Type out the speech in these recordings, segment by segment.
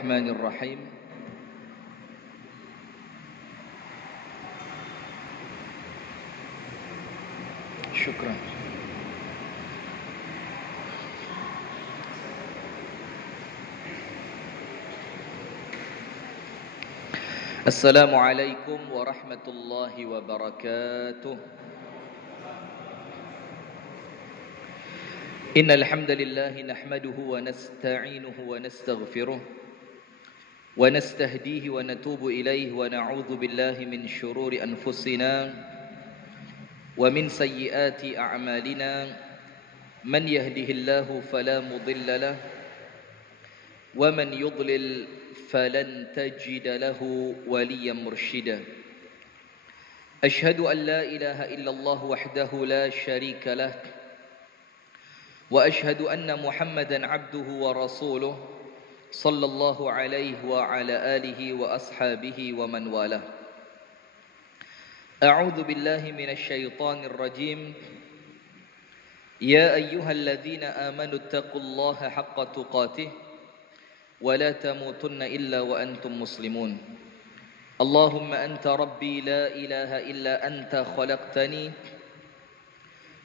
Bismillahirrahmanirrahim. Syukran. Assalamualaikum warahmatullahi wabarakatuh. Innal hamdalillah nahmaduhu wa nasta'inuhu wa nastaghfiruh wa nastahdihi wa natubu ilaihi wa na'udzu billahi min shururi anfusina wa min sayyiati a'malina. Man yahdihillahu fala mudilla lahu wa man yudlil falan tajida lahu waliyan mursyida. Ashhadu an la ilaha illallah wahdahu la syarika lah wa ashhadu anna Muhammadan abduhu wa rasuluh sallallahu alaihi wa ala alihi wa ashabihi wa man walah. A'udzu billahi minasy syaithanir rajim. Ya ayyuhalladzina amanu taqullaha haqqa tuqatih wa la tamutunna illa wa antum muslimun. Allahumma anta rabbi la ilaha illa anta khalaqtani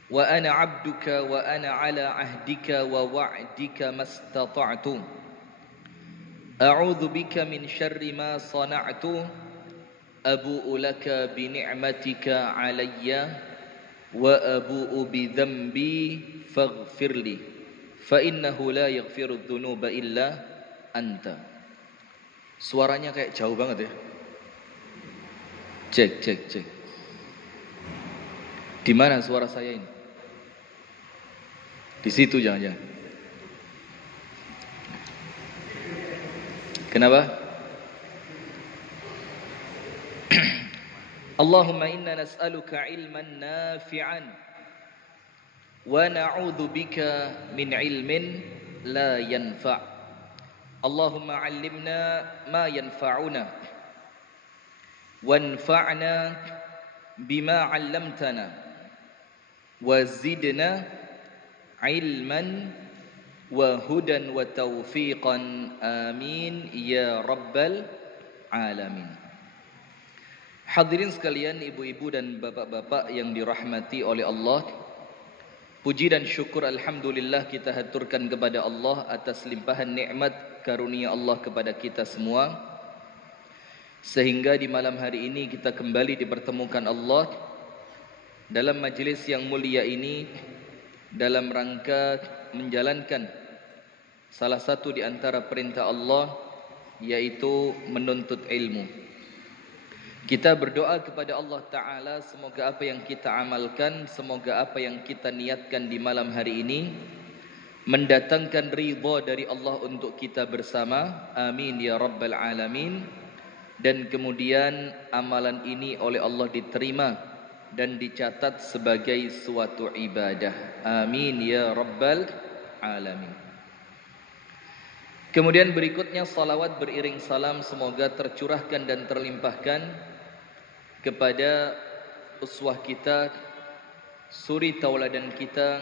wa ana 'abduka wa ana 'ala 'ahdika wa wa'dika mastata'tu. A'udzu bika min syarri ma sana'tu. Abu'u laka bi ni'matika 'alayya wa abu'u bi dhanbi faghfirli fa innahu la yaghfiru dzunuba illa anta. Suaranya kayak jauh banget ya. Cek. Di mana suara saya ini? Di situ jangan-jangan. Kenapa? Allahumma inna nas'aluka ilman nafi'an wa na'udzu bika min ilmin la yanfa'. Allahumma 'allimna ma yanfa'una wanfa'na bima 'allamtana wa zidna ilman wa hudan wa taufiqan. Amin ya rabbal alamin. Hadirin sekalian, ibu-ibu dan bapak-bapak yang dirahmati oleh Allah, puji dan syukur alhamdulillah kita haturkan kepada Allah atas limpahan nikmat karunia Allah kepada kita semua, sehingga di malam hari ini kita kembali dipertemukan Allah dalam majelis yang mulia ini dalam rangka menjalankan salah satu di antara perintah Allah, yaitu menuntut ilmu. Kita berdoa kepada Allah Ta'ala, semoga apa yang kita amalkan, semoga apa yang kita niatkan di malam hari ini mendatangkan ridha dari Allah untuk kita bersama. Amin ya rabbal alamin. Dan kemudian amalan ini oleh Allah diterima dan dicatat sebagai suatu ibadah. Amin ya rabbal alamin. Kemudian berikutnya salawat beriring salam semoga tercurahkan dan terlimpahkan kepada uswah kita, suri tauladan kita,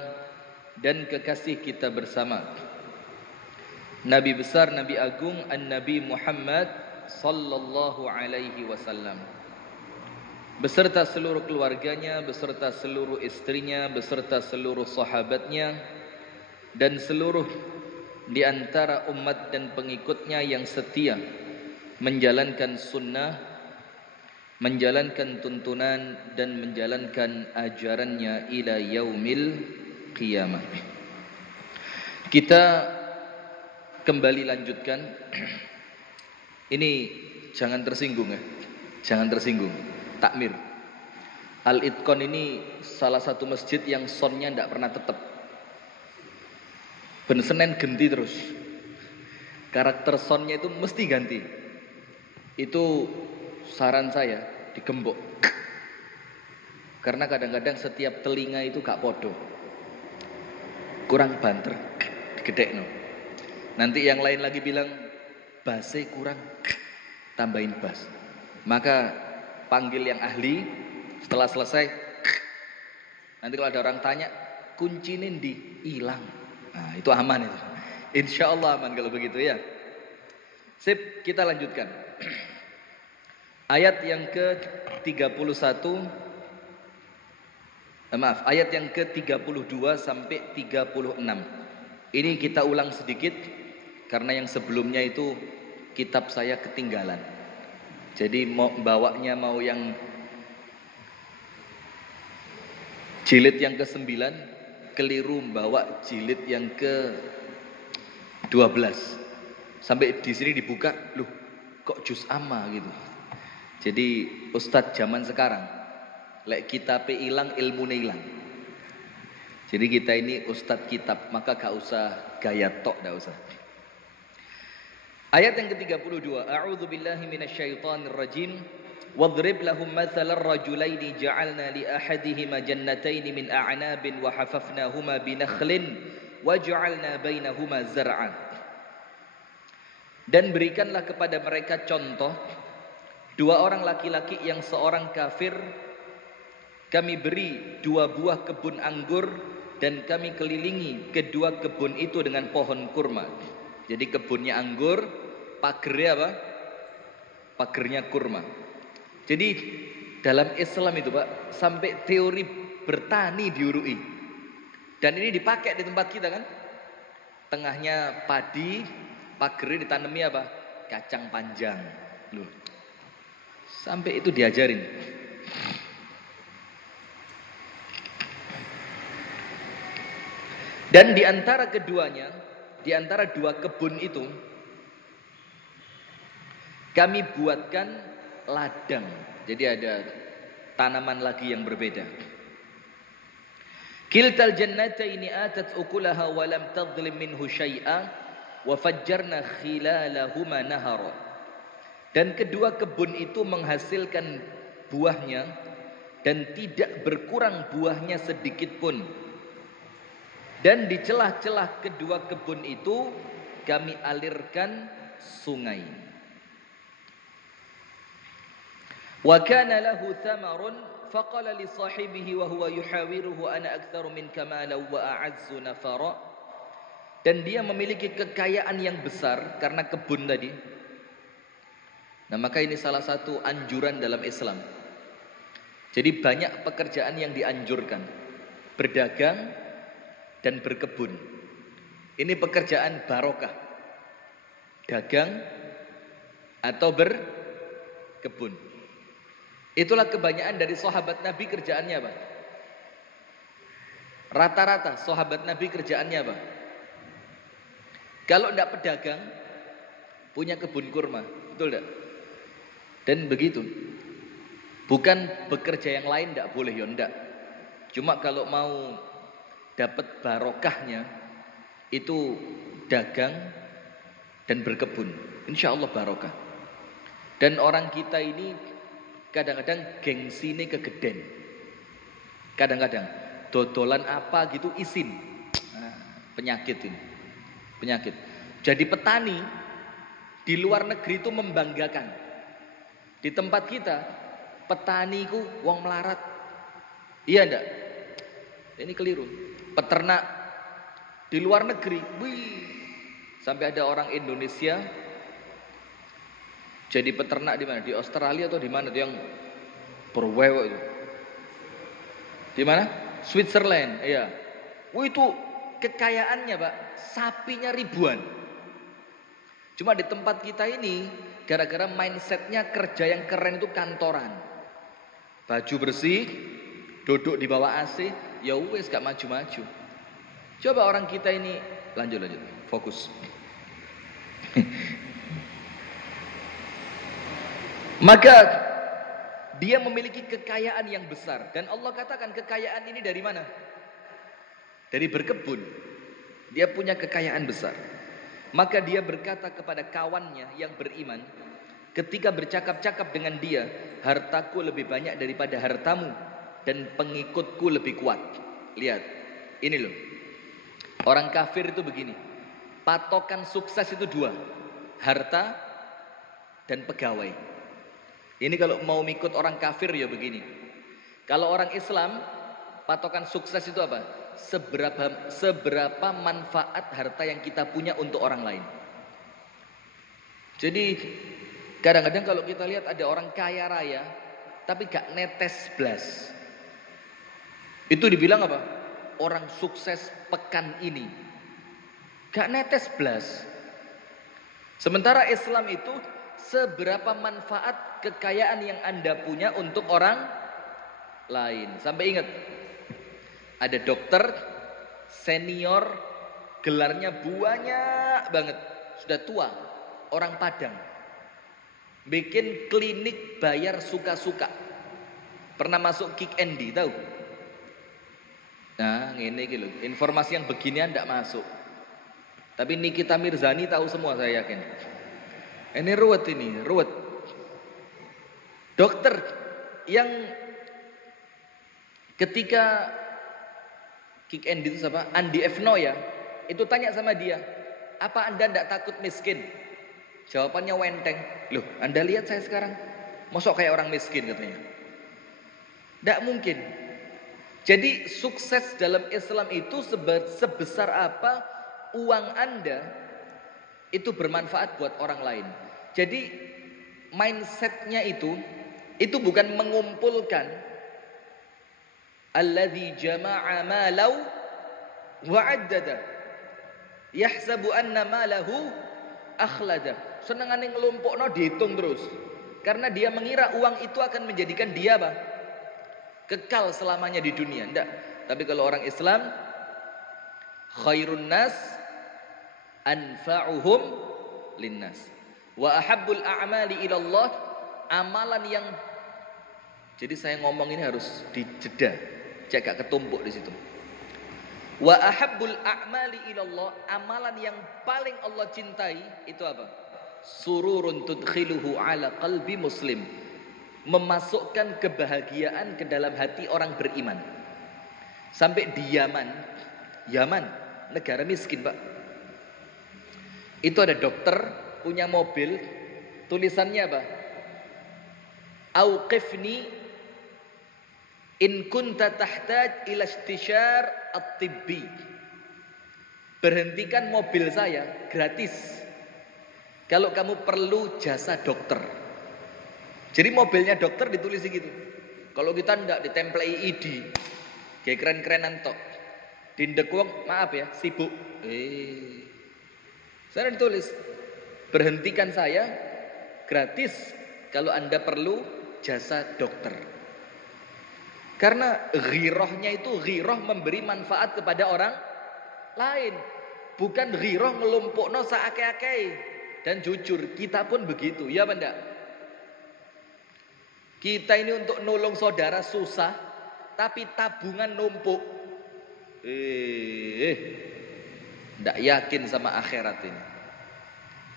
dan kekasih kita bersama, Nabi besar, Nabi agung, An-Nabi Muhammad sallallahu alaihi wasallam, beserta seluruh keluarganya, beserta seluruh istrinya, beserta seluruh sahabatnya, dan seluruh di antara umat dan pengikutnya yang setia menjalankan sunnah, menjalankan tuntunan, dan menjalankan ajarannya ila yaumil qiyamah. Kita kembali lanjutkan. Ini jangan tersinggung ya, jangan tersinggung. Takmir Al-Itqan ini salah satu masjid yang sonnya tidak pernah tetap. Ben Senin ganti terus. Karakter sonnya itu mesti ganti. Itu saran saya, digembok. Karena kadang-kadang setiap telinga itu gak podo. Kurang banter, digedekno. Nanti yang lain lagi bilang bassnya kurang, tambahin bass. Maka panggil yang ahli, setelah selesai nanti kalau ada orang tanya kuncinya hilang. Nah, itu aman itu. Insya Allah aman kalau begitu ya. Sip, kita lanjutkan. Ayat yang ke-31, ayat yang ke-32 sampai 36. Ini kita ulang sedikit karena yang sebelumnya itu kitab saya ketinggalan. Jadi mau bawanya mau yang jilid yang ke-9, keliru bawa jilid yang ke-12. Sampai di sini dibuka, loh kok juz amma gitu. Jadi ustadz zaman sekarang, lek kitab ilang ilmune ilang. Jadi kita ini ustadz kitab, maka gak usah gaya tok, gak usah. Ayat yang ke-32, A'udzu billahi minasyaitonir rajim. Wadrib lahum mathalan rajulaini ja'alna li ahadihima jannataini min a'nabin wa hafafnahuma binakhlin wa ja'alna bainahuma zar'a. Dan berikanlah kepada mereka contoh dua orang laki-laki yang seorang kafir, kami beri dua buah kebun anggur dan kami kelilingi kedua kebun itu dengan pohon kurma. Jadi kebunnya anggur, pagernya apa? Pagernya kurma. Jadi dalam Islam itu Pak, sampai teori bertani diurui. Dan ini dipakai di tempat kita kan? Tengahnya padi, pagernya ditanami apa? Kacang panjang. Loh. Sampai itu diajarin. Dan di antara keduanya, di antara dua kebun itu, kami buatkan ladang. Jadi ada tanaman lagi yang berbeda. Kiltal jannataini atat ukulaha wa lam tadhlim minhu syai'a wa fajjarna khilalahuma nahara. Dan kedua kebun itu menghasilkan buahnya dan tidak berkurang buahnya sedikit pun. Dan di celah-celah kedua kebun itu kami alirkan sungai. Wa kana lahu thamarun faqala li sahibihi wa huwa yuhawiruhu ana aktsaru minka malan wa a'azzu nafara. Dan dia memiliki kekayaan yang besar karena kebun tadi. Nah, maka ini salah satu anjuran dalam Islam. Jadi banyak pekerjaan yang dianjurkan. Berdagang dan berkebun. Ini pekerjaan barokah. Dagang atau berkebun. Itulah kebanyakan dari sahabat Nabi kerjaannya apa? Rata-rata sahabat Nabi kerjaannya apa? Kalau tidak pedagang, punya kebun kurma. Betul tidak? Dan begitu. Bukan bekerja yang lain tidak boleh, ya tidak. Cuma kalau mau dapat barokahnya, itu dagang dan berkebun. Insya Allah barokah. Dan orang kita ini kadang-kadang gengsi ini kegeden. Kadang-kadang dodolan apa gitu isin. Nah, penyakit ini. Penyakit. Jadi petani di luar negeri itu membanggakan. Di tempat kita petani ku wong melarat. Iya ndak? Ini keliru. Peternak di luar negeri, wih, sampai ada orang Indonesia jadi peternak di mana? Di Australia atau di mana tuh yang berwewek itu? Di mana? Switzerland, iya. Wih, itu kekayaannya, Pak, sapinya ribuan. Cuma di tempat kita ini gara-gara mindsetnya kerja yang keren itu kantoran. Baju bersih, duduk di bawah AC, ya wes gak maju-maju. Coba orang kita ini lanjut, fokus. Maka dia memiliki kekayaan yang besar. Dan Allah katakan kekayaan ini dari mana? Dari berkebun. Dia punya kekayaan besar. Maka dia berkata kepada kawannya yang beriman, ketika bercakap-cakap dengan dia, hartaku lebih banyak daripada hartamu dan pengikutku lebih kuat. Lihat, ini loh. Orang kafir itu begini. Patokan sukses itu dua. Harta dan pegawai. Ini kalau mau ikut orang kafir ya begini. Kalau orang Islam, patokan sukses itu apa? Seberapa manfaat harta yang kita punya untuk orang lain. Jadi kadang-kadang kalau kita lihat ada orang kaya raya tapi gak netes blas, itu dibilang apa? Orang sukses pekan ini. Gak netes blas. Sementara Islam itu seberapa manfaat kekayaan yang Anda punya untuk orang lain. Sampai ingat, ada dokter senior, gelarnya banyak banget, sudah tua, orang Padang, bikin klinik bayar suka-suka. Pernah masuk Kick Andy, tahu? Nah, ini gitu. Informasi yang beginian tidak masuk. Tapi Nikita Mirzani tahu semua, saya yakin. Ini ruwet ini, ruwet. Dokter yang ketika Kick Andy itu siapa? Andi F. Noya, itu tanya sama dia, apa Anda tidak takut miskin? Jawabannya wenteng. Loh, Anda lihat saya sekarang, mosok kayak orang miskin katanya. Tidak mungkin. Jadi sukses dalam Islam itu sebesar apa uang Anda itu bermanfaat buat orang lain. Jadi mindsetnya itu bukan mengumpulkan alladzi jama'a malau wa 'addada yahsabu anna malahu akhlada. Senengane ngelompokno dihitung terus. Karena dia mengira uang itu akan menjadikan dia apa? Kekal selamanya di dunia. Enggak. Tapi kalau orang Islam, khairun nas anfa'uhum linnas. Wa ahabbul a'mali ilallah, amalan yang, jadi saya ngomong ini harus dijeda, jaga ketumpuk di situ. Wa ahabbul a'mali ilallah, amalan yang paling Allah cintai itu apa? Sururun tudkhiluhu ala qalbi muslim, memasukkan kebahagiaan ke dalam hati orang beriman. Sampai di Yaman, negara miskin Pak, itu ada dokter punya mobil, tulisannya apa? Auqifni in kunta tahtaj ila istishar at-tibbi. Berhentikan mobil saya gratis kalau kamu perlu jasa dokter. Jadi mobilnya dokter ditulis gitu. Kalau kita ndak ditemplei ID, kayak keren-kerenan tok. Dindek wong, maaf ya, sibuk. Saya ditulis, berhentikan saya gratis kalau Anda perlu jasa dokter. Karena ghirahnya itu ghirah memberi manfaat kepada orang lain, bukan ghirah ngelumpukno saake-ake. Dan jujur, kita pun begitu, ya apa enggak? Kita ini untuk nolong saudara susah, tapi tabungan numpuk. Enggak yakin sama akhirat ini.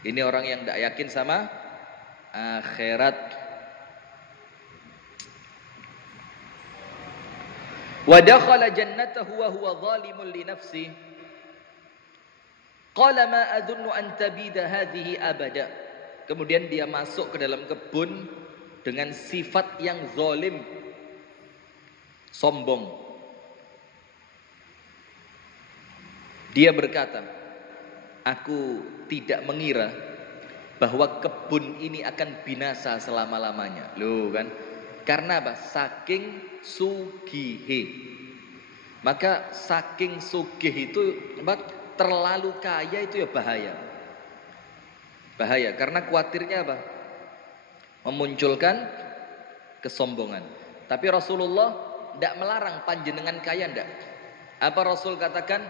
Ini orang yang enggak yakin sama akhirat. Wa dakhala jannatahu wa huwa zalimun li nafsihi. Qala ma adunnu an tabida hadhihi abada. Kemudian dia masuk ke dalam kebun dengan sifat yang zalim, sombong. Dia berkata, aku tidak mengira bahwa kebun ini akan binasa selama-lamanya. Loh kan? Karena apa? Saking sugihe. Maka saking sugih itu terlalu kaya itu ya bahaya. Bahaya karena khawatirnya apa? Memunculkan kesombongan. Tapi Rasulullah tidak melarang panjenengan kaya, tidak. Apa Rasul katakan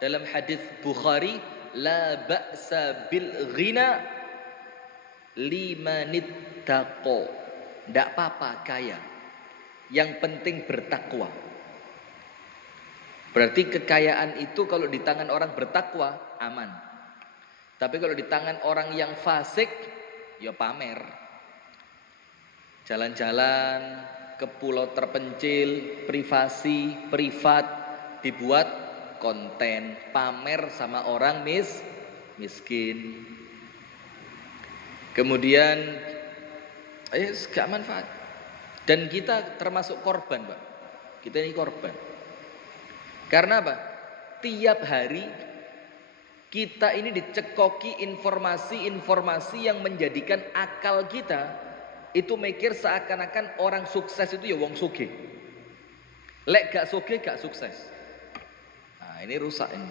dalam hadis Bukhari, la ba'sa bil ghina limanittaqo. Tidak apa-apa kaya, yang penting bertakwa. Berarti kekayaan itu kalau di tangan orang bertakwa aman. Tapi kalau di tangan orang yang fasik, ya pamer. Jalan-jalan ke pulau terpencil, privasi, privat, dibuat konten, pamer sama orang miskin. Kemudian gak manfaat. Dan kita termasuk korban, Pak. Kita ini korban. Karena apa? Tiap hari Kita ini dicekoki informasi-informasi yang menjadikan akal kita itu mikir seakan-akan orang sukses itu ya wong sugih. Lek gak sugih gak sukses. Nah, ini rusak ini.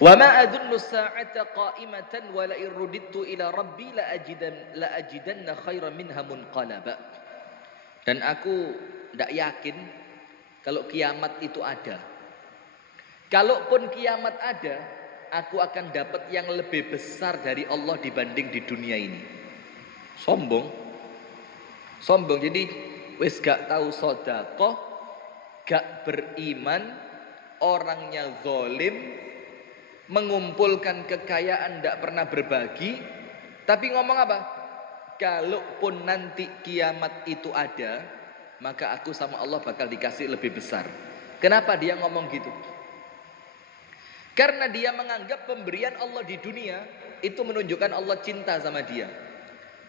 Wa ma adunnu as-sa'ata qa'imatan wa la irudittu ila rabbi la ajidanna khairan minha munqalaba. Dan aku tidak yakin kalau kiamat itu ada. Kalaupun kiamat ada, aku akan dapat yang lebih besar dari Allah dibanding di dunia ini. Sombong. Sombong. Jadi wis gak tahu sedekah, gak beriman, orangnya zalim, mengumpulkan kekayaan tidak pernah berbagi, tapi ngomong apa? Kalaupun nanti kiamat itu ada, maka aku sama Allah bakal dikasih lebih besar. Kenapa dia ngomong gitu? Karena dia menganggap pemberian Allah di dunia itu menunjukkan Allah cinta sama dia.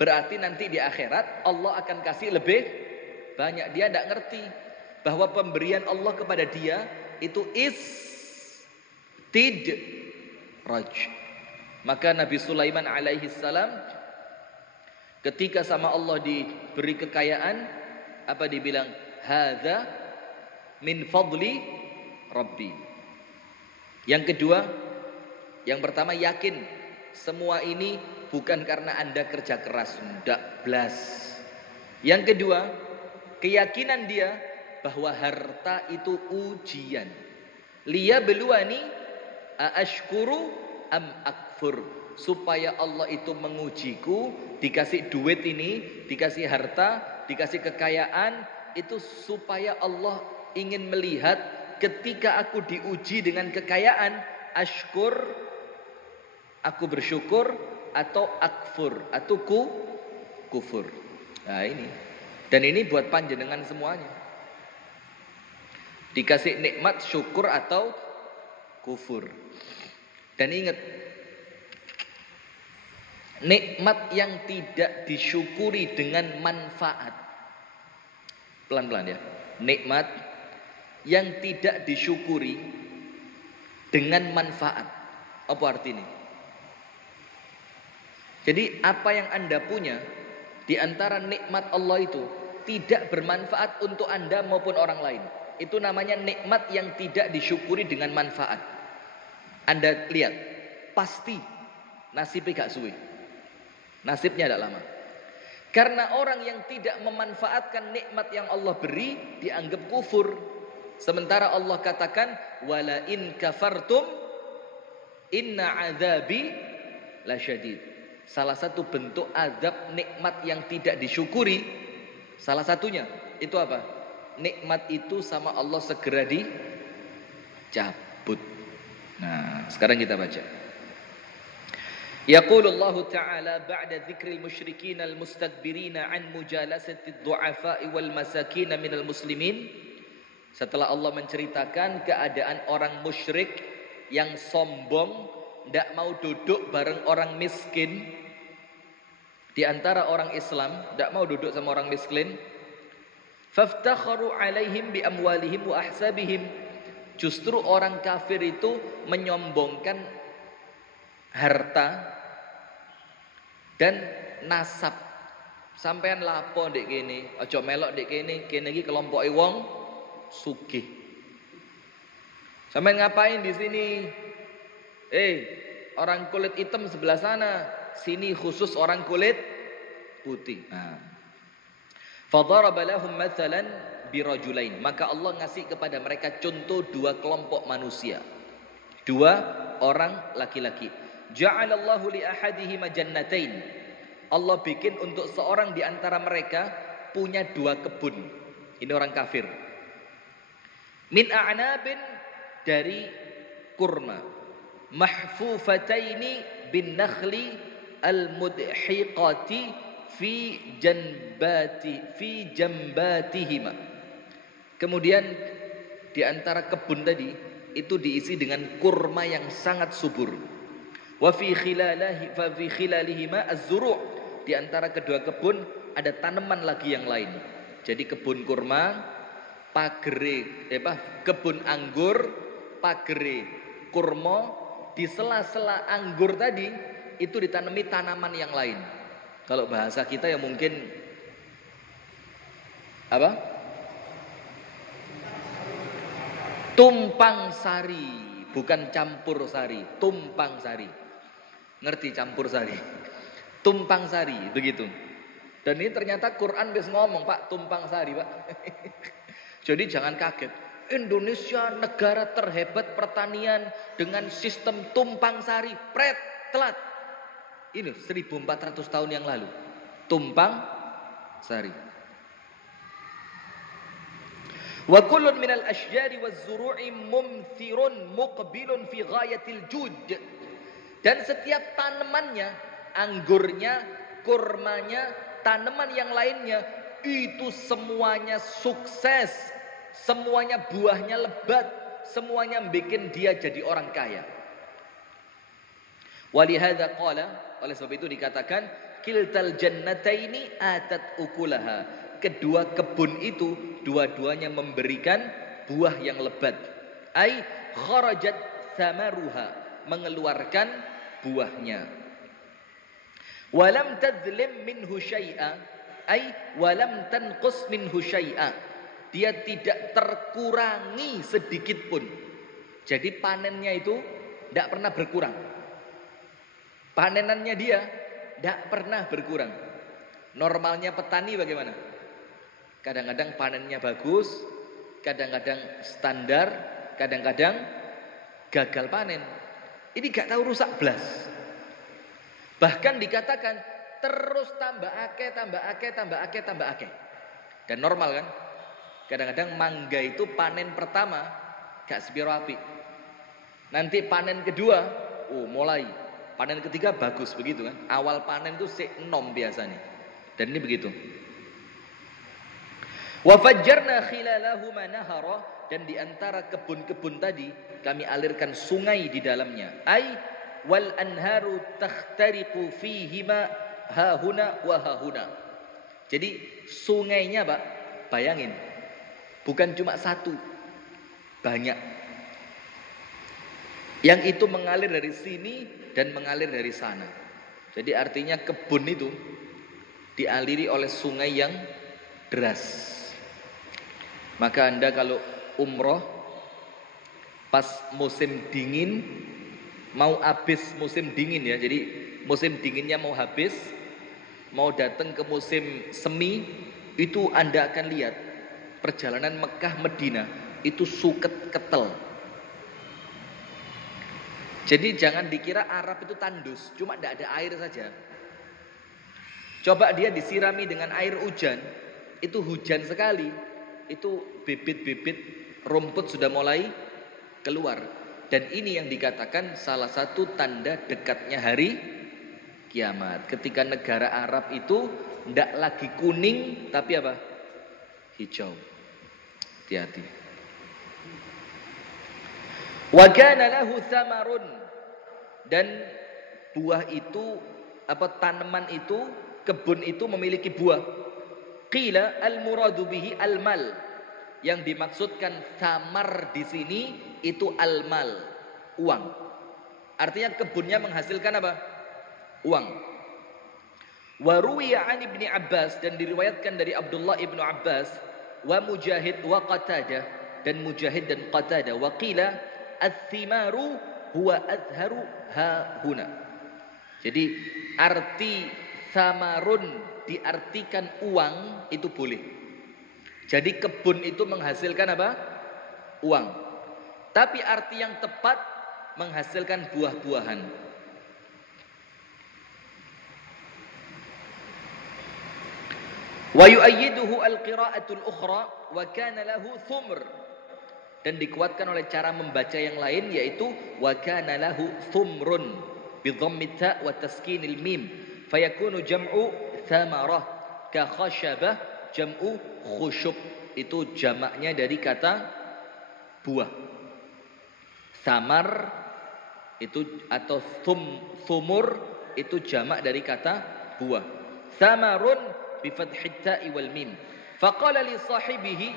Berarti nanti di akhirat Allah akan kasih lebih banyak. Dia tidak ngerti bahwa pemberian Allah kepada dia itu istidraj. Maka Nabi Sulaiman alaihi salam ketika sama Allah diberi kekayaan, apa dibilang? Hadza min fadli Rabbi. Yang kedua, yang pertama yakin semua ini bukan karena Anda kerja keras, ndak blas. Yang kedua, keyakinan dia bahwa harta itu ujian. Liya beluani aashkuru am akfur, supaya Allah itu mengujiku, dikasih duit ini, dikasih harta, dikasih kekayaan, itu supaya Allah ingin melihat ketika aku diuji dengan kekayaan, ashkur, aku bersyukur, atau akfur, atau kufur. Nah ini. Dan ini buat panjenengan semuanya. Dikasih nikmat syukur atau kufur. Dan ingat, nikmat yang tidak disyukuri dengan manfaat. Pelan-pelan ya. Nikmat yang tidak disyukuri dengan manfaat. Apa artinya? Jadi apa yang Anda punya di antara nikmat Allah itu tidak bermanfaat untuk Anda maupun orang lain. Itu namanya nikmat yang tidak disyukuri dengan manfaat. Anda lihat, pasti nasibnya gak suwe. Nasibnya tidak lama. Karena orang yang tidak memanfaatkan nikmat yang Allah beri dianggap kufur. Sementara Allah katakan wala in kafartum inna adzabi lasyadid. Salah satu bentuk azab nikmat yang tidak disyukuri, salah satunya itu apa? Nikmat itu sama Allah segera dicabut. Nah, sekarang kita baca. Yaqulullahu ta'ala ba'da dzikril musyrikin al-mustakbirin an mujalasati ad-du'afa wal masakin minal muslimin. Setelah Allah menceritakan keadaan orang musyrik yang sombong, tidak mau duduk bareng orang miskin di antara orang Islam, tidak mau duduk sama orang miskin. Faftakharu alaihim bi amwalihim wa ahsabihim. Justru orang kafir itu menyombongkan harta dan nasab. Sampean lapo ndek kene, aja melok ndek kene iki kelompoke wong sugih. Sampai ngapain di sini? Orang kulit hitam sebelah sana, sini khusus orang kulit putih. Fadaraba lahum mathalan birajulain. Maka Allah ngasih kepada mereka contoh dua kelompok manusia. Dua orang laki-laki. Ja'alallahu li ahadihima jannatain. Allah bikin untuk seorang di antara mereka punya dua kebun. Ini orang kafir. Min a'nabin, dari kurma, mahfufataini bin nakhli al-mudhiqati fi jambatihima. Kemudian di antara kebun tadi itu diisi dengan kurma yang sangat subur. Wa fi khilalihima az-zuru'. Di antara kedua kebun ada tanaman lagi yang lain. Jadi kebun kurma, kebun anggur, pagere kurma, di sela-sela anggur tadi itu ditanami tanaman yang lain. Kalau bahasa kita ya mungkin apa? Tumpang sari, bukan campur sari, tumpang sari. Ngerti campur sari? Tumpang sari, begitu. Dan ini ternyata Quran bisa ngomong, Pak, tumpang sari, Pak. Jadi jangan kaget. Indonesia negara terhebat pertanian dengan sistem tumpang sari. Pret, telat. Ini 1400 tahun yang lalu. Tumpang sari. Wa kullun minal asyjari waz-zuru'i mumthirun muqbilun fi ghayatil jud. Dan setiap tanamannya, anggurnya, kurmanya, tanaman yang lainnya itu semuanya sukses. Semuanya buahnya lebat, semuanya bikin dia jadi orang kaya. Walihada qala, oleh sebab itu dikatakan kiltal jannataini atat ukulaha. Kedua kebun itu dua-duanya memberikan buah yang lebat. Ai kharajat thamaruha, mengeluarkan buahnya. Walam tadlim minhu syai'a, ai walam tanqus minhu syai'a. Dia tidak terkurangi sedikit pun. Jadi panennya itu tidak pernah berkurang. Panenannya dia tidak pernah berkurang. Normalnya petani bagaimana? Kadang-kadang panennya bagus, kadang-kadang standar, kadang-kadang gagal panen. Ini gak tahu rusak belas. Bahkan dikatakan terus tambah akeh, tambah akeh, tambah akeh, tambah akeh. Dan normal kan? Kadang-kadang mangga itu panen pertama gak sepiro api. Nanti panen kedua, mulai. Panen ketiga bagus, begitu kan? Awal panen itu enom biasanya. Dan ini begitu. Wa fajjarna khilalahuma nahara, dan di antara kebun-kebun tadi kami alirkan sungai di dalamnya. Ai wal anharu takhtariqu fihima hahuna wa hahuna. Jadi sungainya, Pak, bayangin. Bukan cuma satu, banyak. Yang itu mengalir dari sini dan mengalir dari sana. Jadi artinya kebun itu dialiri oleh sungai yang deras. Maka Anda kalau umroh pas musim dingin, mau habis musim dingin ya. Jadi musim dinginnya mau habis, mau datang ke musim semi, itu Anda akan lihat perjalanan Mekah Medina itu suket ketel. Jadi jangan dikira Arab itu tandus, cuma tidak ada air saja. Coba dia disirami dengan air hujan, itu hujan sekali, itu bibit-bibit rumput sudah mulai keluar. Dan ini yang dikatakan salah satu tanda dekatnya hari kiamat. Ketika negara Arab itu tidak lagi kuning, tapi apa? Hijau. Hati-hati. Wa kana lahu thamarun, dan buah itu tanaman itu, kebun itu memiliki buah. Qila al-muradu bihi al-mal. Yang dimaksudkan thamar di sini itu al-mal, uang. Artinya kebunnya menghasilkan apa? Uang. Wa ruwiya an Ibnu Abbas, dan diriwayatkan dari Abdullah Ibnu Abbas, wa Mujahid wa Qatadah, dan Mujahid dan Qatadah, wa qila ats-thimaru huwa azharu ha huna. Jadi arti samarun diartikan uang itu boleh. Jadi kebun itu menghasilkan apa? Uang. Tapi arti yang tepat menghasilkan buah-buahan. Wa yu'ayyiduhu al-qira'atul ukhra wa kana lahu thumr. Dan dikuatkan oleh cara membaca yang lain, yaitu wa kana lahu thumrun bi dhammi ta wa taskinil mim fayakunu jam'u thamarah ka khashabah jam'u khushub. Itu jamaknya dari kata buah. Samar itu atau thumur itu jamak dari kata buah. Samarun bi fathit ta'i wal mim. Faqala li sahibihi,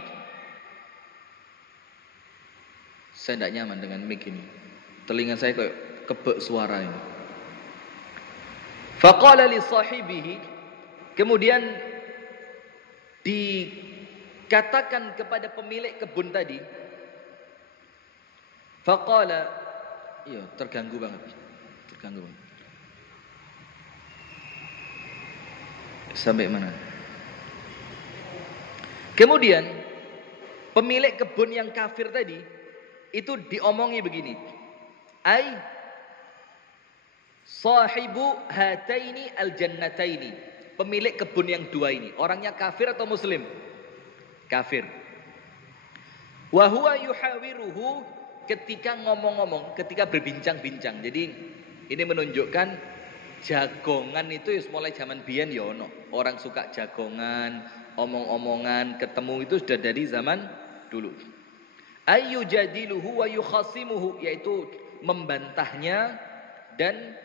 saya tidak nyaman dengan mic ini, Telinga saya kayak kebek suara ini. Faqala li sahibihi, kemudian dikatakan kepada pemilik kebun tadi. Faqala, iya terganggu banget. Sampai mana? Kemudian pemilik kebun yang kafir tadi itu diomongi begini. Ai sahibu hataini aljannataini. Pemilik kebun yang dua ini, orangnya kafir atau muslim? Kafir. Wa huwa yuhawiruhu, ketika ngomong-ngomong, ketika berbincang-bincang. Jadi ini menunjukkan jagongan itu mulai zaman biyen ya ono. Orang suka jagongan, omong-omongan, ketemu itu sudah dari zaman dulu. Ayu jadiluhu wa yukhasimuhu, yaitu membantahnya dan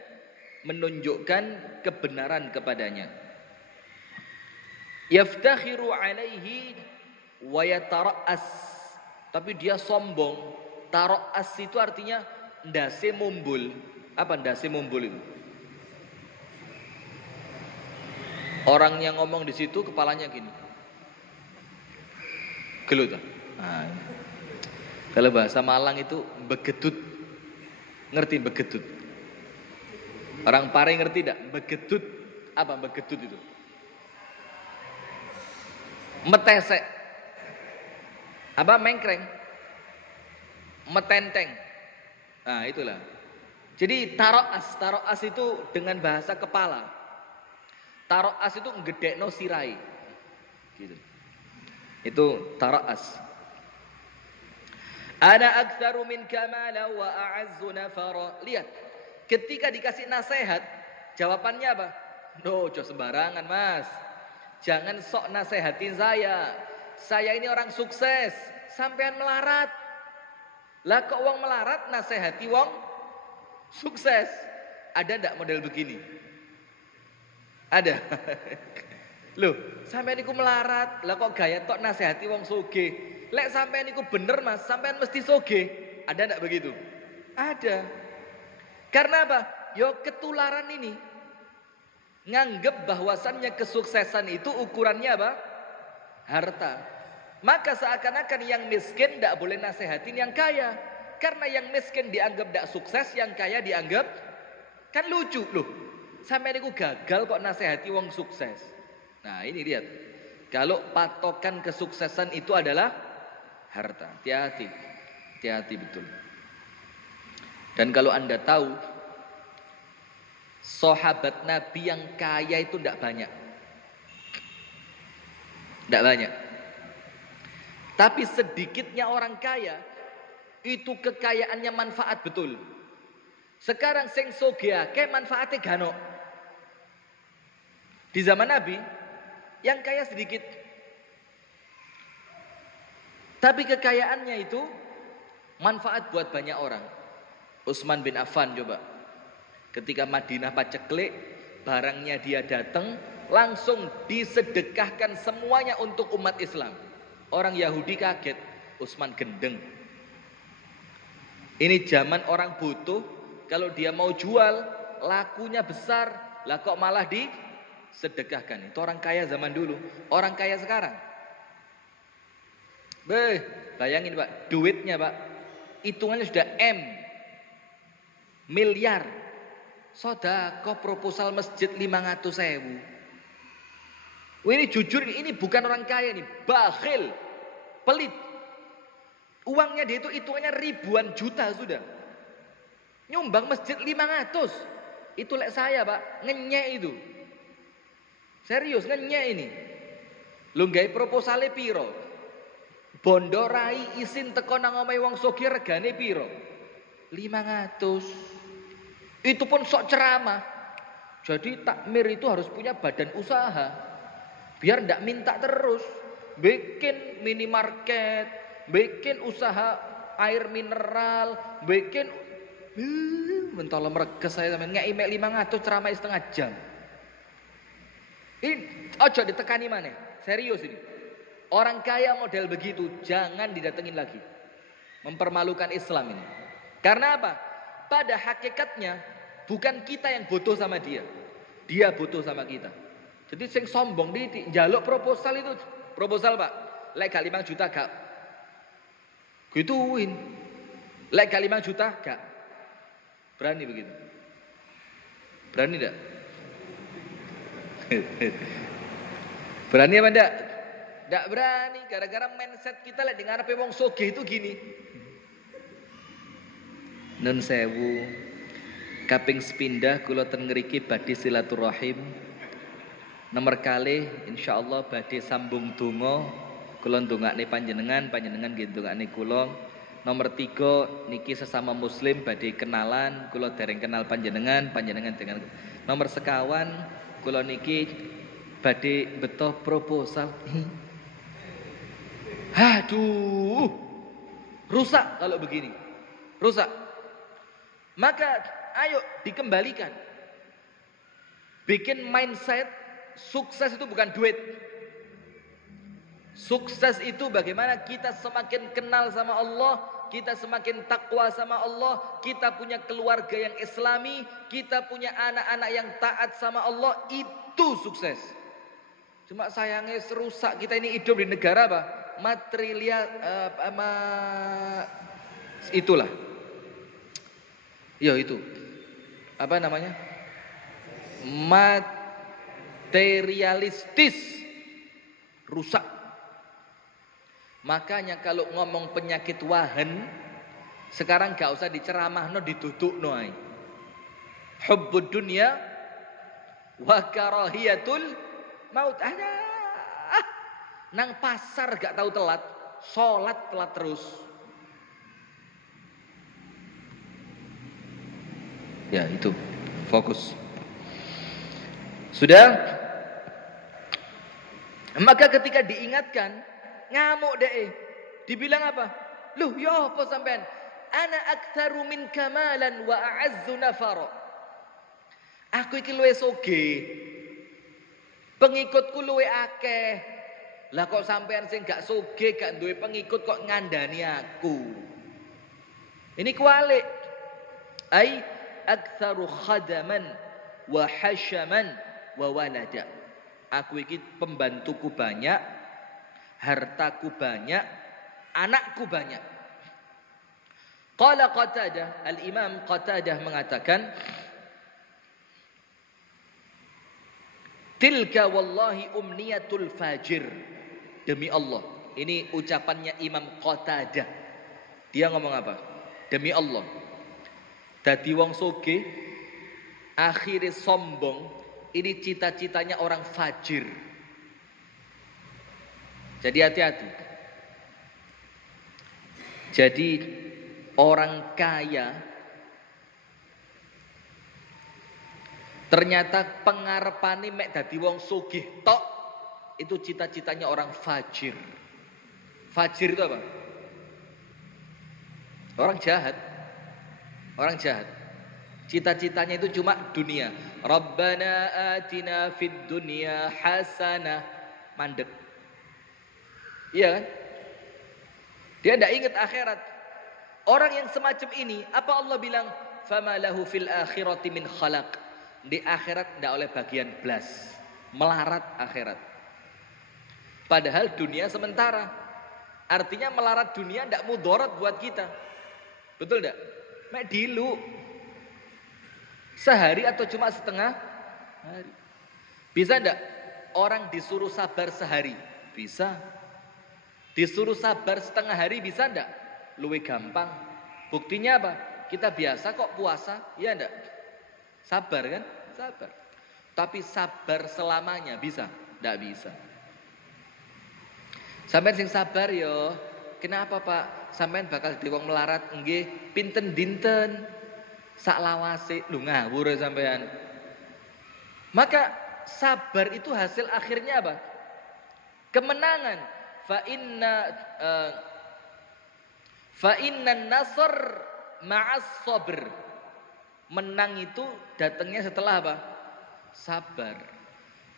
menunjukkan kebenaran kepadanya. Yaftakhiru alaihi wa yatara'as, tapi dia sombong. Tara'as itu artinya ndase mumbul. Apa ndase mumbul itu? Orang yang ngomong di situ kepalanya gini. Gelut. Nah, kalau bahasa Malang itu begedut. Ngerti begedut? Orang Pare ngerti tidak? Begedut. Apa begedut itu? Metesek. Apa mengkreng? Metenteng. Nah, itulah. Jadi taro'as itu dengan bahasa kepala. Taro'as itu ngedekno sirai. Gitu. Itu taro'as. Ana aktsaru minka mala wa a'azzu nafara. Lihat, ketika dikasih nasihat, jawabannya apa? No, jo sembarangan, Mas. Jangan sok nasehatin saya. Saya ini orang sukses, sampean melarat. Lah kok wong melarat nasehati wong sukses? Ada ndak model begini? Ada. Loh, sampean niku melarat, lah kok gaya tok nasehati wong sugih. Lek sampean niku bener Mas, sampean mesti sugih. Ada ndak begitu? Ada. Karena apa? Yo ketularan ini. Nganggep bahwasannya kesuksesan itu ukurannya apa? Harta. Maka seakan-akan yang miskin tidak boleh nasehatin yang kaya. Karena yang miskin dianggap tidak sukses, yang kaya dianggap kan lucu loh. Sampai niku gagal kok nasehati wong sukses. Nah ini lihat. Kalau patokan kesuksesan itu adalah harta. Hati-hati. Hati-hati betul. Dan kalau Anda tahu, sahabat Nabi yang kaya itu tidak banyak. Tidak banyak. Tapi sedikitnya orang kaya, itu kekayaannya manfaat betul. Sekarang sing sugih akeh manfaatnya gano. Di zaman Nabi, yang kaya sedikit. Tapi kekayaannya itu manfaat buat banyak orang. Utsman bin Affan coba. Ketika Madinah paceklik, barangnya dia datang, langsung disedekahkan semuanya untuk umat Islam. Orang Yahudi kaget, Utsman gendeng. Ini zaman orang butuh, kalau dia mau jual, lakunya besar, lah kok malah disedekahkan. Itu orang kaya zaman dulu. Orang kaya sekarang, bayangin Pak, duitnya Pak, hitungannya sudah miliar. Sedekah proposal masjid 500.000. Ini jujur, ini bukan orang kaya nih, bakhil, pelit. Uangnya dia itu hitungannya ribuan juta sudah. Nyumbang masjid 500. Itu lek saya Pak, ngenyek itu. Serius ngenyek ini. Lu gawe proposale piro? Bondo rai isin teko nang omahe wong sugih regane piro? 500. Itu pun sok ceramah. Jadi takmir itu harus punya badan usaha. Biar ndak minta terus. Bikin minimarket, bikin usaha air mineral, bikin mentol mereges saya sampean ngeki mek 500 ceramah setengah jam. Ini ojo ditekani maneh. Serius ini. Orang kaya model begitu jangan didatengin lagi. Mempermalukan Islam ini. Karena apa? pada hakikatnya bukan kita yang butuh sama dia. Dia butuh sama kita. Jadi sing sombong di njaluk proposal itu, proposal Pak, lek gak 5 juta gak. Gituin. Lek gak 5 juta gak. Berani begitu? Berani enggak? Berani apa enggak? Enggak berani, gara-gara mindset kita lek dengar ngarepe wong sugih itu gini. Nun sewu, kaping sepindah kula ten ngriki badhe silaturahim. Nomor kali insyaallah badhe sambung donga, kula ndongakne panjenengan, panjenengan nggih ndongakne kula. Nomor 3 niki sesama muslim badhe kenalan, kula dereng kenal panjenengan, panjenengan dengan. Nomor sekawan kula niki badhe beto proposal. Aduh, rusak kalau begini, rusak. Maka ayo dikembalikan. Bikin mindset sukses itu bukan duit. Sukses itu bagaimana kita semakin kenal sama Allah, kita semakin takwa sama Allah, kita punya keluarga yang islami, kita punya anak-anak yang taat sama Allah, itu sukses. Cuma sayangnya serusak kita ini hidup di negara apa? Material itulah. Ya itu. Apa namanya? Materialistis. Rusak. Makanya kalau ngomong penyakit wahan, sekarang gak usah diceramahno, didudukno ae. Hubbud dunya wa karahiyatul maut. Nang pasar gak tahu telat, sholat telat terus. Ya itu, fokus. Sudah? Maka ketika diingatkan, ngamuk deh. Dibilang apa? Loh, ya apa sampean? Ana aktsaru min kamalan wa a'azzu nafara. Aku iki luwih sugih. Pengikutku luwih akeh. Lah kok sampean sing gak sugih, gak duwe pengikut kok ngandani aku. Ini kualik. Ai aktsaru khadaman wa hasyaman wa walada. Aku iki pembantuku banyak, hartaku banyak, anakku banyak. Qala Qatadah, Al-Imam Qatadah mengatakan, tilka wallahi umniyatul fajir. Demi Allah. Ini ucapannya Imam Qatadah. Dia ngomong apa? Demi Allah. Dadi wong sugih, akhirnya sombong. Ini cita-citanya orang fajir. Jadi hati-hati. Jadi orang kaya ternyata pengarepane mek dadi wong sugih tok, itu cita-citanya orang fajir. Fajir itu apa? Orang jahat. Orang jahat. Cita-citanya itu cuma dunia. Rabbana atina fid dunya hasanah. Mandek. Iya kan? Dia tidak ingat akhirat. Orang yang semacam ini, apa Allah bilang? Fama lahu fil akhirati min khalaq. Di akhirat tidak oleh bagian belas. Melarat akhirat. Padahal dunia sementara. Artinya melarat dunia tidak mudarat buat kita. Betul tidak? Mek dilu. Sehari atau cuma setengah hari. Bisa tidak? Orang disuruh sabar sehari. Bisa. Disuruh sabar setengah hari bisa tidak? Luwih gampang. Buktinya apa? Kita biasa kok puasa. Iya tidak? Sabar kan? Sabar. Tapi sabar selamanya bisa? Tidak bisa. Sampeyan sing sabar yo. Kenapa Pak? Sampeyan bakal dadi wong melarat nggih pinten dinten. Sak lawase lho ngawur sampeyan. Maka sabar itu hasil akhirnya apa? Kemenangan. Fa innan nasr ma'as sabr. Menang itu datangnya setelah apa? Sabar.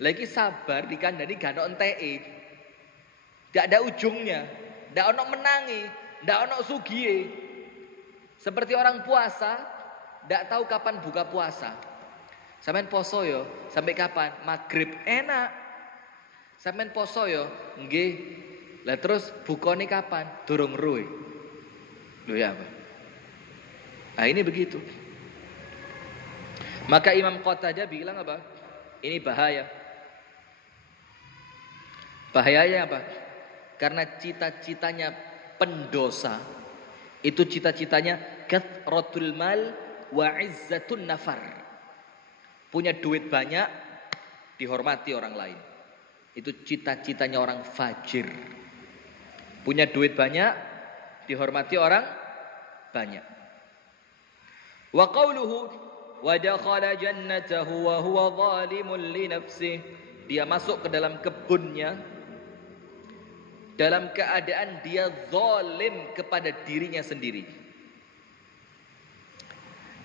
Lagi sabar dikandani gak ono enteke. Tidak ada ujungnya, tidak ono menangi, tidak ono sugiye. Seperti orang puasa, ndak tahu kapan buka puasa. Sampean poso yo, sampai kapan? Maghrib enak. Sampean poso yo, nggih. Lah terus bukane kapan? Durung ruwe. Lho ya apa? Nah ini begitu. Maka Imam Qatadah bilang apa? Ini bahaya. Bahayanya apa? Karena cita-citanya pendosa itu cita-citanya kathratul mal wa izzatun nafar. Punya duit banyak, dihormati orang lain. Itu cita-citanya orang fajir. Punya duit banyak, dihormati orang banyak. Wa qawluhu wa dakhala jannatahu wa huwa zalimun li nafsihi. Dia masuk ke dalam kebunnya dalam keadaan dia zalim kepada dirinya sendiri.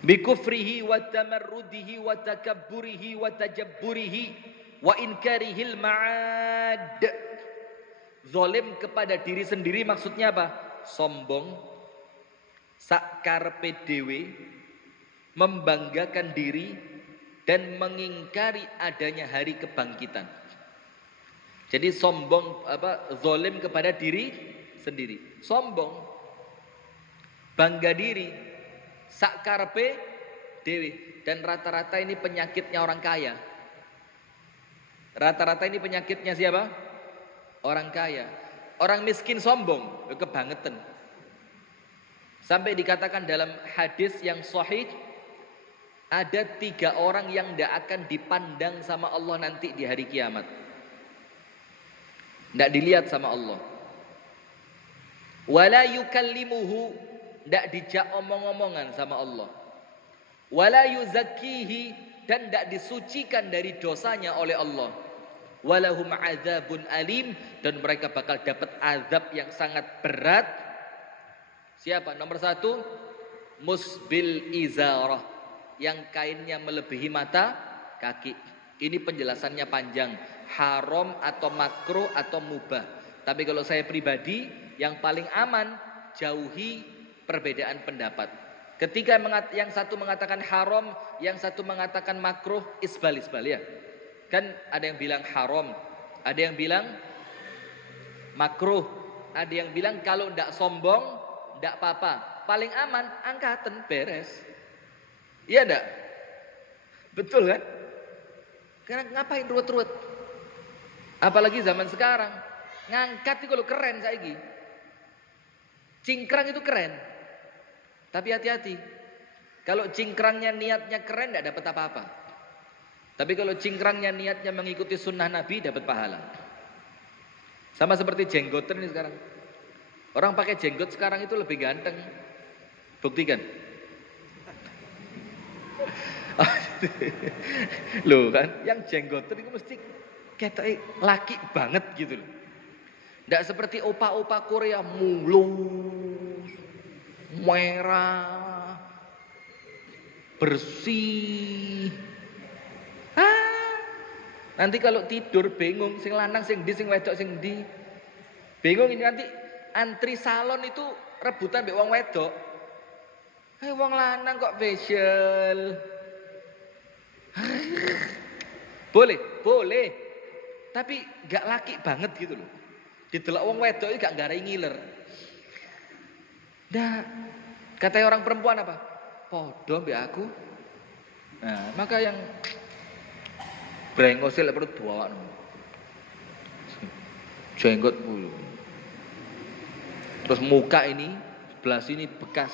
Bi kufrihi wa tamarrudihi wa takabburihi wa tajabburihi wa inkarihil ma'ad. Zalim kepada diri sendiri maksudnya apa? Sombong, sakarepe dhewe, membanggakan diri dan mengingkari adanya hari kebangkitan. Jadi sombong zalim kepada diri sendiri. Sombong, bangga diri, sakarepe dhewe, dan rata-rata ini penyakitnya orang kaya. Rata-rata ini penyakitnya siapa? Orang kaya. Orang miskin sombong, kebangetan. Sampai dikatakan dalam hadis yang sahih, ada 3 orang yang tidak akan dipandang sama Allah nanti di hari kiamat. Tidak dilihat sama Allah. Wala yukallimuhu, tidak dijak omong-omongan sama Allah. Wala yuzakkihi, dan tidak disucikan dari dosanya oleh Allah. Walahum azabun alim, dan mereka bakal dapat azab yang sangat berat. Siapa? Nomor 1, musbil izarah, yang kainnya melebihi mata kaki. Ini penjelasannya panjang, haram atau makruh atau mubah. Tapi kalau saya pribadi, yang paling aman jauhi perbedaan pendapat. Ketika yang satu mengatakan haram, yang satu mengatakan makruh, isbal ya. Kan ada yang bilang haram, ada yang bilang makruh, ada yang bilang kalau ndak sombong ndak apa-apa. Paling aman angkatan beres. Iya ndak? Betul kan? Karena ngapain ruwet-ruwet? Apalagi zaman sekarang, ngangkat itu kalau keren saiki. Cingkrang itu keren. Tapi hati-hati. Kalau cingkrangnya niatnya keren ndak dapat apa-apa. Tapi kalau cingkrangnya niatnya mengikuti sunnah Nabi, dapat pahala. Sama seperti jenggotan ini sekarang. Orang pakai jenggot sekarang itu lebih ganteng. Buktikan. Loh kan, yang jenggotan itu mesti kayak laki banget gitu loh. Nggak seperti opa-opa Korea mulus, merah, bersih. Nanti kalau tidur bingung, sing lanang sing ndi, sing wedok sing ndi. Bingung ini nanti antri salon itu rebutan mbek wong wedok. Wong lanang kok facial. Boleh. Tapi gak laki banget gitu loh. Didelok wong wedok itu gak ngarai ngiler. Nah, kata orang perempuan apa? Podo mbek aku. Nah, maka yang brengos lek perut bawa jenggot bulu. Terus muka ini sebelah sini bekas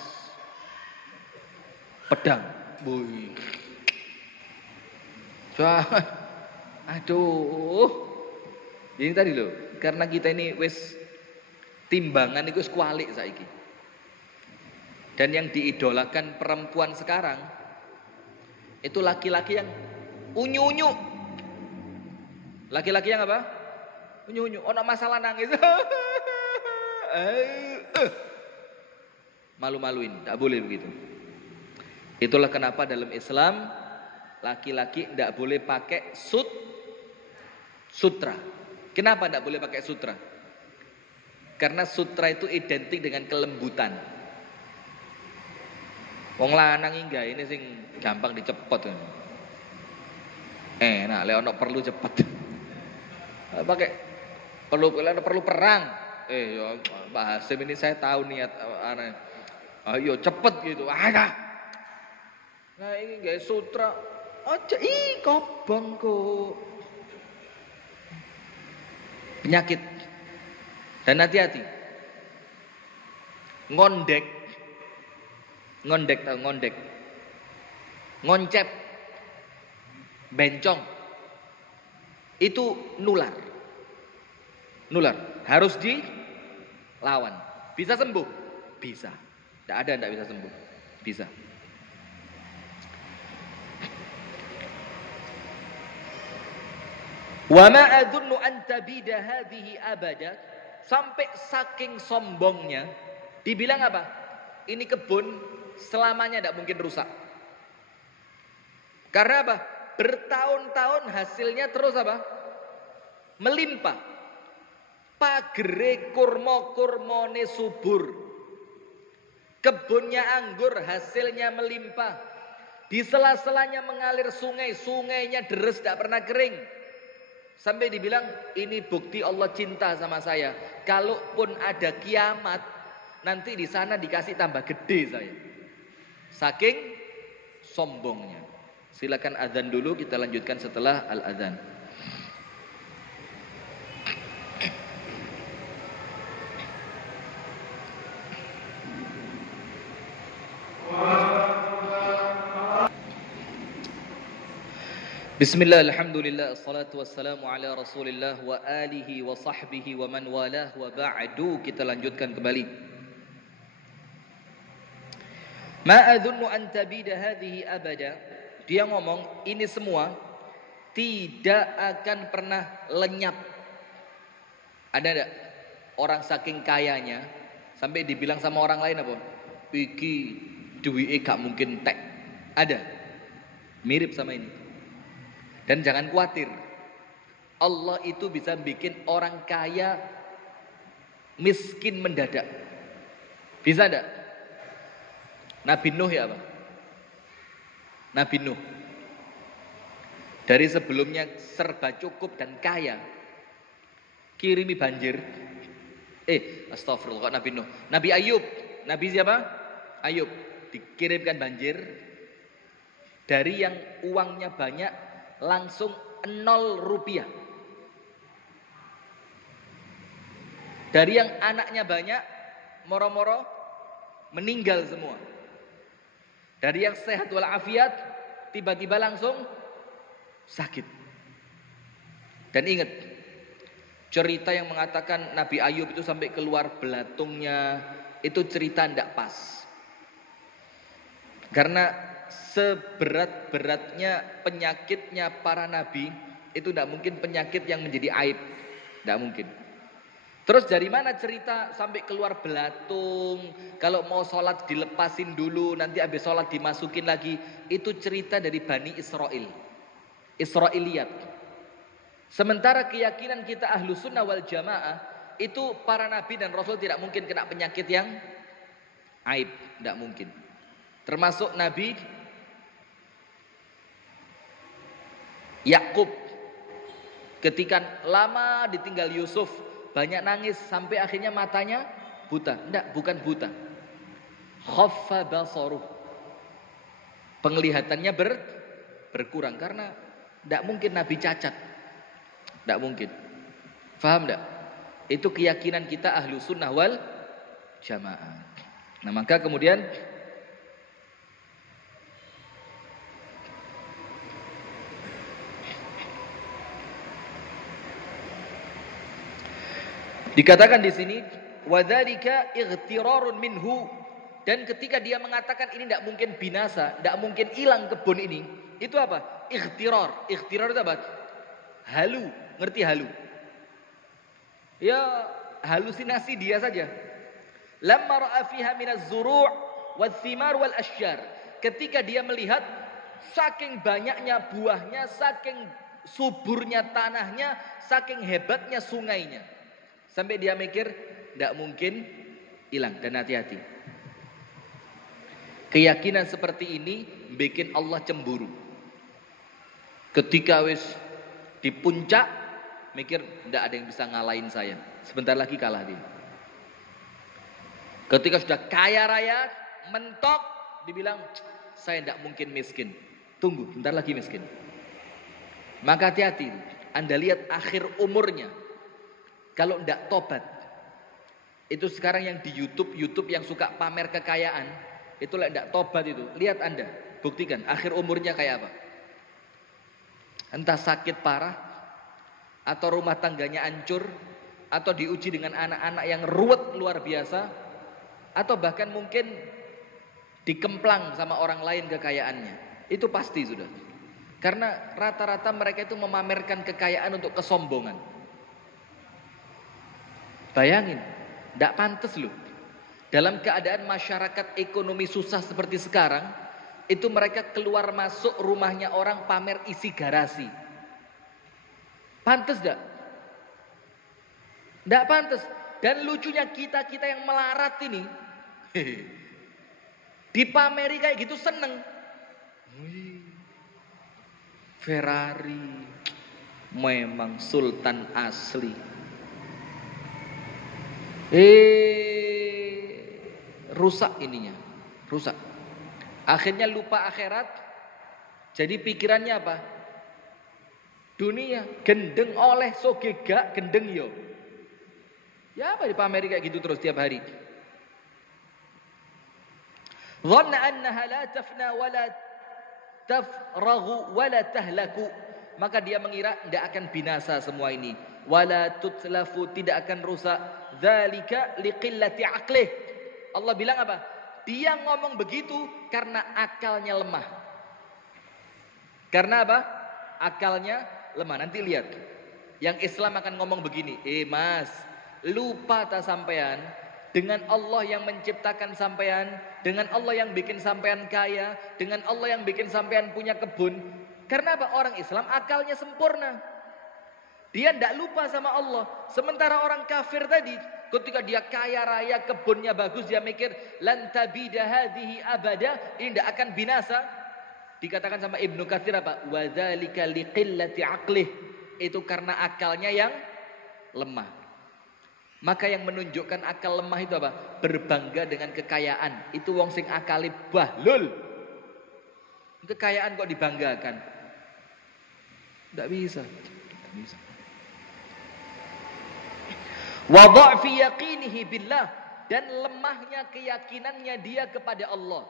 pedang. Boy. Aduh. Ini tadi loh, karena kita ini wis timbangan itu wis kualik saiki. Dan yang diidolakan perempuan sekarang itu laki-laki yang unyu-unyu. Laki-laki yang apa? Unyu-unyu. Ono masalah nangis. Malu-maluin. Tak boleh begitu. Itulah kenapa dalam Islam laki-laki tidak boleh pakai sutra. Kenapa tidak boleh pakai sutra? Karena sutra itu identik dengan kelembutan. Wong lanang ingga ini sing gampang dicepot. Nah, lek ono perlu cepet. Pakai perlu perang. Ya Pak Hasim ini saya tahu niat aneh. Ayo cepet gitu. Nah ini gak sutra. Aja kobong kok. Penyakit. Dan hati-hati. Ngondek tahu ngondek. Ngoncep. Bencong. Itu nular. Harus dilawan. Bisa sembuh? Bisa. Tidak ada yang tidak bisa sembuh. Bisa. Wa ma adzunnu an tabida hadhihi abada. Sampai saking sombongnya dibilang apa? Ini kebun selamanya tidak mungkin rusak. Karena apa? Bertahun-tahun hasilnya terus apa? Melimpah. Pagere kurma-kurmane subur. Kebunnya anggur hasilnya melimpah. Di sela-selanya mengalir sungai, sungainya deres tidak pernah kering. Sampai dibilang ini bukti Allah cinta sama saya. Kalaupun ada kiamat, nanti di sana dikasih tambah gede saya. Saking sombongnya. Silakan azan dulu, kita lanjutkan setelah al-azan. Bismillah, alhamdulillah, assalatu wassalamu ala rasulillah wa alihi wa sahbihi wa man walah wa ba'du. Kita lanjutkan kembali. Ma adhunnu an tabida hadhihi abada. Dia ngomong ini semua tidak akan pernah lenyap. Ada enggak orang saking kayanya sampai dibilang sama orang lain apa? Iki duwike gak mungkin tek. Ada. Mirip sama ini. Dan jangan khawatir. Allah itu bisa bikin orang kaya miskin mendadak. Bisa enggak? Nabi Nuh ya apa? Nabi Nuh. Dari sebelumnya serba cukup dan kaya. Kirimi banjir. Astagfirullah, Nabi Nuh. Nabi Ayub. Nabi siapa? Ayub. Dikirimkan banjir. Dari yang uangnya banyak langsung 0 rupiah. Dari yang anaknya banyak, moro-moro meninggal semua. Dari yang sehat walafiat, tiba-tiba langsung sakit. Dan ingat, cerita yang mengatakan Nabi Ayub itu sampai keluar belatungnya, itu cerita tidak pas. Karena seberat-beratnya penyakitnya para nabi itu tidak mungkin penyakit yang menjadi aib, tidak mungkin. Terus dari mana cerita sampai keluar belatung? Kalau mau sholat dilepasin dulu, nanti habis sholat dimasukin lagi. Itu cerita dari Bani Israel, Israiliyat. Sementara keyakinan kita ahlu sunnah wal jamaah itu para nabi dan rasul tidak mungkin kena penyakit yang aib, tidak mungkin. Termasuk Nabi Yakub ketika lama ditinggal Yusuf, banyak nangis sampai akhirnya matanya buta. Enggak, bukan buta. Khaffa basaruh. Penglihatannya berkurang karena enggak mungkin Nabi cacat. Enggak mungkin. Faham enggak? Itu keyakinan kita ahlu sunnah wal jamaah. Nah maka kemudian dikatakan di sini wadzalika ightirarun minhu, dan ketika dia mengatakan ini tidak mungkin binasa, tidak mungkin hilang kebun ini, itu apa? Ightirar. Ightirar itu apa? Halu, ngerti halu? Ya halusinasi dia saja. Lamma ra'a fiha minaz zuru' wath-thimar wal asyjar. Ketika dia melihat saking banyaknya buahnya, saking suburnya tanahnya, saking hebatnya sungainya. Sampai dia mikir, tidak mungkin hilang. Dan hati-hati. Keyakinan seperti ini bikin Allah cemburu. Ketika wis di puncak, mikir tidak ada yang bisa ngalahin saya. Sebentar lagi kalah dia. Ketika sudah kaya raya, mentok, dibilang saya tidak mungkin miskin. Tunggu, bentar lagi miskin. Maka hati-hati. Anda lihat akhir umurnya. Kalau tidak tobat. Itu sekarang yang di YouTube yang suka pamer kekayaan. Itulah tidak tobat itu. Lihat Anda, buktikan akhir umurnya kayak apa. Entah sakit parah, atau rumah tangganya hancur, atau diuji dengan anak-anak yang ruwet luar biasa, atau bahkan mungkin dikemplang sama orang lain kekayaannya. Itu pasti sudah. Karena rata-rata mereka itu memamerkan kekayaan untuk kesombongan. Bayangin, tidak pantas loh. Dalam keadaan masyarakat ekonomi susah seperti sekarang, itu mereka keluar masuk rumahnya orang pamer isi garasi. Pantas tidak? Tidak pantas. Dan lucunya kita yang melarat ini, dipameri kayak gitu seneng. Ferrari, memang sultan asli. Rusak ininya, rusak. Akhirnya lupa akhirat. Jadi pikirannya apa? Dunia, gendeng oleh sogega, gendeng yo. Ya apa dipameri kayak gitu terus tiap hari. Dhanna annaha la tafna wa la tafraghu wa la tahlaku. Maka dia mengira tidak akan binasa semua ini. Wala tutlafu, tidak akan rusak. Dzalika liqillati aqlih. Allah bilang apa? Dia ngomong begitu karena akalnya lemah. Karena apa? Akalnya lemah. Nanti lihat. Yang Islam akan ngomong begini. Mas, lupa tak sampean dengan Allah yang menciptakan sampean, dengan Allah yang bikin sampean kaya, dengan Allah yang bikin sampean punya kebun. Karena apa? Orang Islam akalnya sempurna. Dia tidak lupa sama Allah. Sementara orang kafir tadi, ketika dia kaya raya, kebunnya bagus, dia mikir lan tabida hadhihi abada, ini tidak akan binasa. Dikatakan sama Ibnu Katsir apa? Wa dzalika liqillati aqlih. Itu karena akalnya yang lemah. Maka yang menunjukkan akal lemah itu apa? Berbangga dengan kekayaan. Itu wong sing akali bahlul. Kekayaan kok dibanggakan? Tidak bisa. Tidak bisa. Wa dha'fi yaqinihi billah, dan lemahnya keyakinannya dia kepada Allah.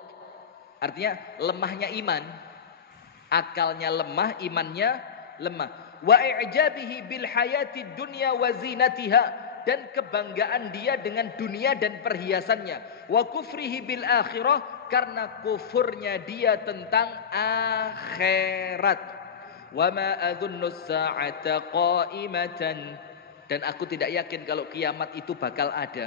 Artinya lemahnya iman, akalnya lemah, imannya lemah. Wa i'jabihi bil hayati dunya wa zinatiha, dan kebanggaan dia dengan dunia dan perhiasannya. Wa kufrihi bil akhirah, karena kufurnya dia tentang akhirat. Wa ma adhunnu as-sa'ata qa'imatan, dan aku tidak yakin kalau kiamat itu bakal ada.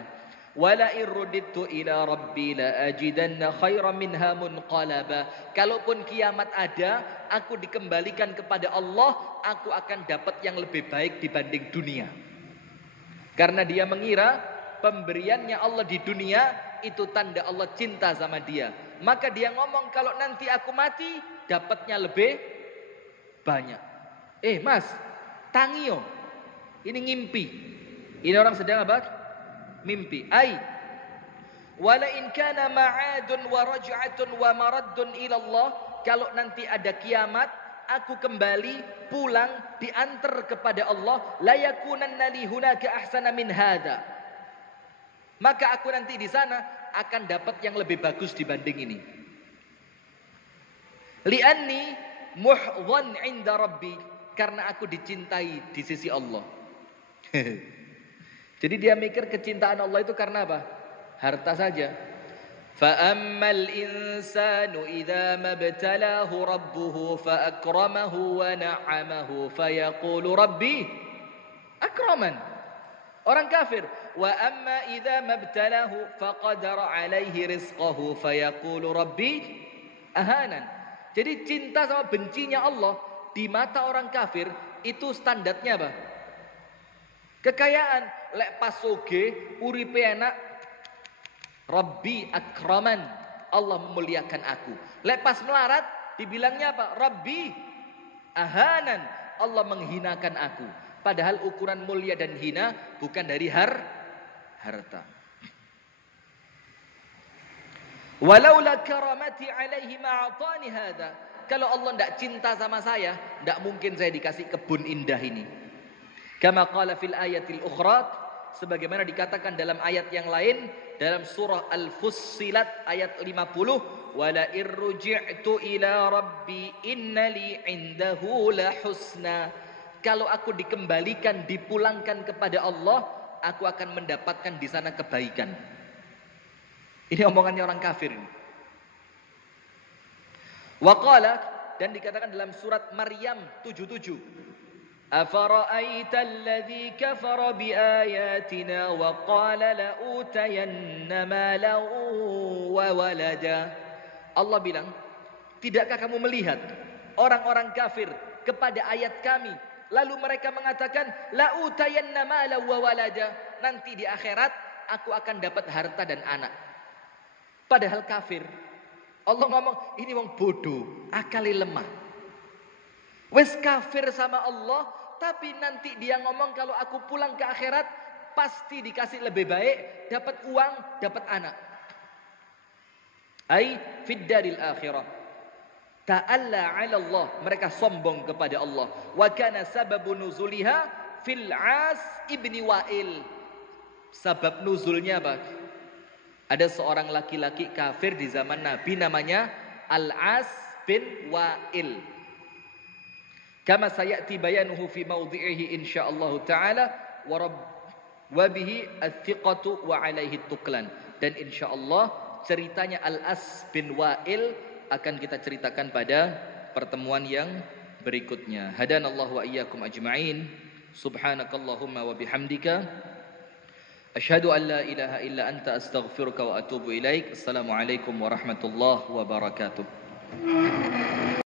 Wala irruditu ila rabbi la ajidanna khairan minha munqalaba. Kalaupun kiamat ada, aku dikembalikan kepada Allah, aku akan dapat yang lebih baik dibanding dunia. Karena dia mengira pemberiannya Allah di dunia itu tanda Allah cinta sama dia. Maka dia ngomong kalau nanti aku mati dapatnya lebih banyak. Mas, tangio. Ini ngimpi. Ini orang sedang apa? Mimpi. Wala in kana ma'adun wa raj'atun wa maraddun ila Allah, kalau nanti ada kiamat, aku kembali pulang diantar kepada Allah, la yakunanna li hunaka ahsana min hadza. Maka aku nanti di sana akan dapat yang lebih bagus dibanding ini. Li'anni muhdhan 'inda rabbi, karena aku dicintai di sisi Allah. Jadi dia mikir kecintaan Allah itu karena apa? Harta saja. Fa ammal insanu idza mabtalahu rabbuhu fa akramahu wa na'amahu fa yaqulu rabbi akraman. Orang kafir. Wa amma idza mabtalahu fa qadara alaihi rizqahu fa yaqulu rabbi ahanan. Jadi cinta sama bencinya Allah di mata orang kafir itu standarnya apa? Kekayaan, lek pas soge, uripe enak, Rabbi akraman. Allah memuliakan aku. Lepas melarat dibilangnya apa? Rabbi ahanan, Allah menghinakan aku. Padahal ukuran mulia dan hina bukan dari harta. Walaula karamati alaihi ma'atani hadza. Kalau Allah tidak cinta sama saya, tidak mungkin saya dikasih kebun indah ini. Kama qala fil ayatil ukhra, sebagaimana dikatakan dalam ayat yang lain dalam surah Al-Fussilat ayat 50, wala irji'tu ila rabbi innali 'indahu la husna. Kalau aku dikembalikan, dipulangkan kepada Allah, aku akan mendapatkan di sana kebaikan. Ini omongannya orang kafir. Waqala, dan dikatakan dalam surat Maryam 77, afara'aita alladhi kafara biayatina wa qala la utayanna malan wa walada. Allah bilang, tidakkah kamu melihat orang-orang kafir kepada ayat kami, lalu mereka mengatakan la utayanna malan wa walada, nanti di akhirat aku akan dapat harta dan anak. Padahal kafir. Allah ngomong, ini wong bodoh, akalnya lemah. Wes kafir sama Allah, tapi nanti dia ngomong kalau aku pulang ke akhirat pasti dikasih lebih baik, dapat uang, dapat anak. Ai fid daril akhirah. Ta'alla 'ala Allah, mereka sombong kepada Allah. Wa kana sababu nuzuliha fil 'As ibni Wa'il. Sebab nuzulnya apa? Ada seorang laki-laki kafir di zaman Nabi namanya Al-As bin Wa'il. Kama sayati bayanuhu fi mawdhi'ihi insyaallah taala wa bihi athiqatu wa alaihi tuklan. Dan insyaallah ceritanya Al-As bin Wa'il akan kita ceritakan pada pertemuan yang berikutnya. Hadanallahu wa iyyakum ajma'in. Subhanakallahumma wa bihamdika asyhadu an la ilaha illa anta astaghfiruka wa atubu ilaik. Assalamualaikum warahmatullahi wabarakatuh.